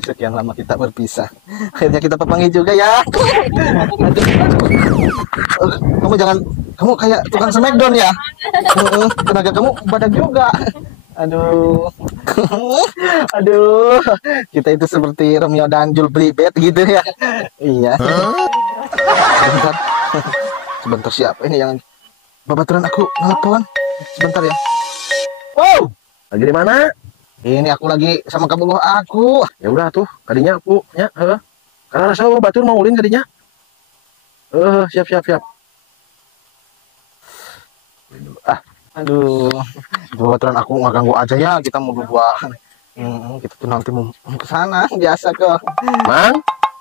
Sekian lama kita berpisah. Akhirnya kita pepangi juga ya. Aduh, kamu jangan, kamu kayak tukang smackdown ya. Tenaga kamu badak juga. Aduh. Aduh. Kita itu seperti Romeo dan Juliet gitu ya. Iya. Sebentar. Sebentar, siapa ini yang babaturan aku nelpon? Sebentar ya. Wow. Lagi di mana? Ini aku lagi sama kabogoh aku. Ya udah tuh, kadinya aku nya karena rasa batur mau ulin kadinya. Siap. Aduh, babaturan aku nggak ganggu aja ya. Kita mau berdua. Kita tuh nanti mau ke sana biasa ke. Mang?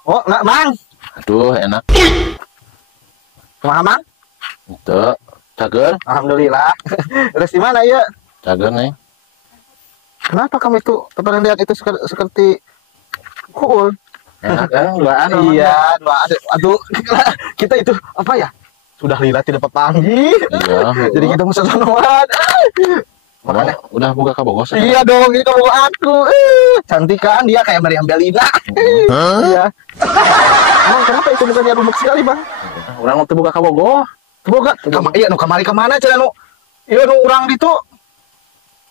Oh, nggak Mang? Aduh, enak. Kumaha Mang? Itu, cager. Alhamdulillah. Terus di mana ya? Cager nih. Kenapa kamu itu terpandang lihat itu seperti cool? Enak kan? Duaan. Iya, aduh, kita itu apa ya? Sudah lila tidak pepanggih. Iya. Jadi kita mesti sonoan. Makanya udah buka kabogoh. Iya dong, ini kamu aku. Cantik kan dia kayak Meriam Bellina. Iya. Emang kenapa itu bukannya rumit sekali, Bang? Orang waktu buka kabogoh. Boga, iya nu kamari kemana cenah nu? Iya nu urang ditu.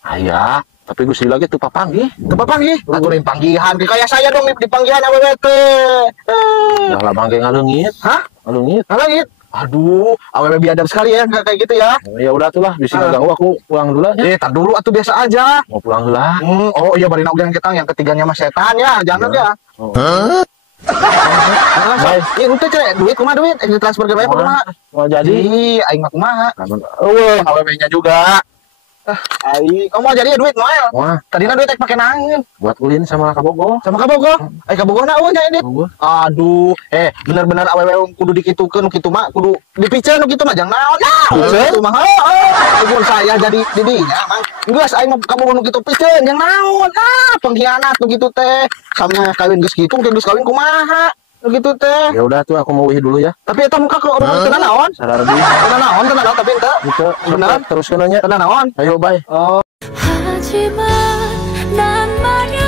Aya, tapi gue sih lagi tuh papanggih. Teu papanggih. Aku lain panggihan, kayak saya dong di panggihan awewe teh. Dah lama ge ngaleungit. Hah? Ngaleungit. Langit. Aduh, awewe biadab sekali ya kayak gitu ya. Ya udah tuh lah, bisa ganggu aku pulang dulu ya. Tar dulu atuh biasa aja. Mau pulang dulu lah. Oh iya bari naon kita yang ketiganya mah setan ya, jangan ya. Oh. Baik. Iya ente cek duit kumaha duit? Transfer ke bae kumaha? Mau jadi. Ih, aing mah kumaha? AWW-nya juga. Aing, kamu mau jadi duit Noel? Wah, Tadina duit pakai nangin. buat ulin sama kabogoh. Sama kabogoh? Kabogoh na eueuh nya ini. Aduh, bener-bener awewe kudu dikitukeun nu kitu mah, kudu dipiceun nu kitu mah jangan naon. Kitu mah heuh. Saya jadi di dinya mah. Geus aing mah kabogoh nu kitu piceun jangan naon. Pengkhianat nu kitu teh. Sama kawin geus kitu, geus kawin kumaha? Nu kitu teh. Ya udah tuh aku mau wih dulu ya. Tapi eta muka ke orang teu naon? Sarardi. Teu naon tapi ente. Itu Beneran? terus kenanya. Teu naon? Ayo bye. Oh. 하지만 난 말야